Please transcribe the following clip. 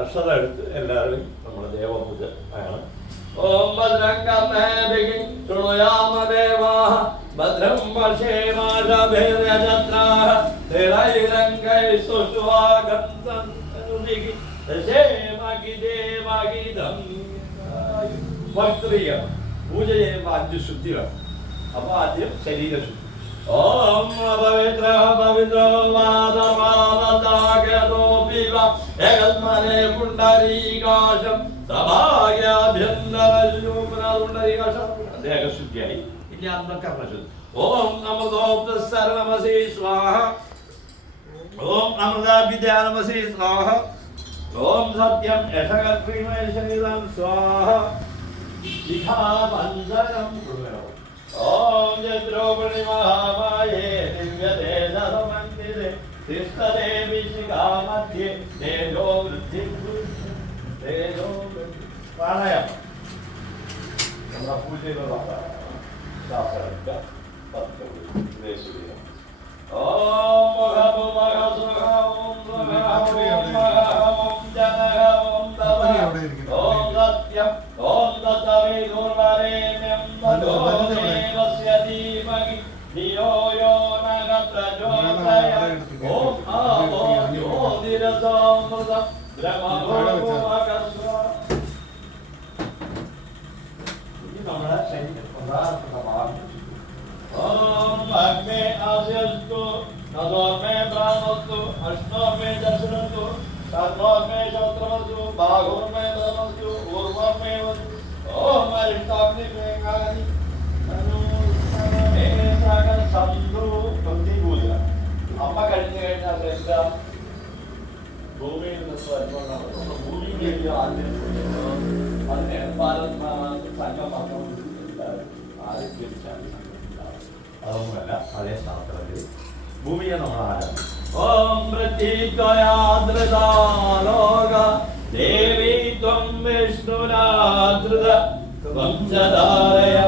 അക്ഷരം എടുത്ത് എല്ലാവരും നമ്മുടെ ദേവപൂജ ആണ്. ഓം ഭദ്രം കർണേഭിഃ ശൃണുയാമ ദേവാഃ ഭദ്രം പശ്യേമാശഭിർയജത്രാഃ സ്ഥിരൈരംഗൈഃ സുഷ്ഠുവാഗന്തനുഭിഃ ദശേമഹിദേവഹിതം. ഭക്തിയ പൂജ ചെയ്യുമ്പോൾ 5 ശുദ്ധികൾ. അപ്പൊ ആദ്യം ശരീരശുദ്ധി. ഓം പവിത്ര പവിത്രോ വാദവാദാഗതോ വിവ ഏകൽമനേ പുണ്ടരീകാശം സഭാഗ്യാഭ്യന്തരൂപുണ്ടരീകാശം. ദേഹശുദ്ധിയായി. ഇനി അന്ധകരണശുദ്ധി. ഓം അമൃതോപ്ത സർവമസി സ്വാഹ. ഓം അമൃതാഭിദ്യാനമസി സ്വാഹ. ഓം സത്യം യശകത്രിമേശനിതം സ്വാഹ. ശിഖാബന്ധനം ഓം ചന്ദ്രോപണി മഹാമായേ ദിവ്യതേജസമന്ദിരേ തിഷ്ഠദേവി ശിഖാമധ്യേ തേജോ വൃദ്ധി തേജോ പ്രാണായാമം. നമ്മുടെ പൂജയിലുള്ള ശാസ്ത്രജ്ഞ ഓം മഹബു മഹസുഖ ഓം ജനഹ ഓം തവ ഓം സത്യം ഓം തത്തവിദുർവരേണ്യം തദോദേവസ്യ ധീമഹി ധിയോ യോ ന പ്രചോദയാത്. ഓം ആവോ ജ്യോതിരസമൃതം ബ്രഹ്മഭൂമകസ്വ. ഇത് നമ്മുടെ ശരീരം പ്രധാനപ്പെട്ട ഭാഗം. ഓം അഗ്നേ ആസ്യസ്തു നദോർമേ പ്രാണസ്തു അഷ്ണോർമേ ദർശനസ്തു കർണോർമേ ശ്രോത്രമസ്തു ബാഹുർമേ ധർമസ്തു ഊർവമേ വസ്തു. ഓം അരിഷ്ടാഗ്നിമേ കാരി സന്ധു പ്രതിപൂജ. അമ്മ കഴിഞ്ഞു കഴിഞ്ഞാൽ എന്താ ഭൂമിയിൽ നിന്ന് വരുമ്പോൾ ഭൂമിയിലേക്ക് ആദ്യം അതിനെ സംഘം ആരും തിരിച്ചാൽ അതൊന്നുമല്ല. അതേ സ്ഥാനത്തിൽ ഭൂമിയെ നമ്മൾ ആരാധിക്കും. ഓം പ്രതീകയാദൃതാലോക ദേവി ത്വം വിഷ്ണുരാദൃത ത്വം ച ധാരയ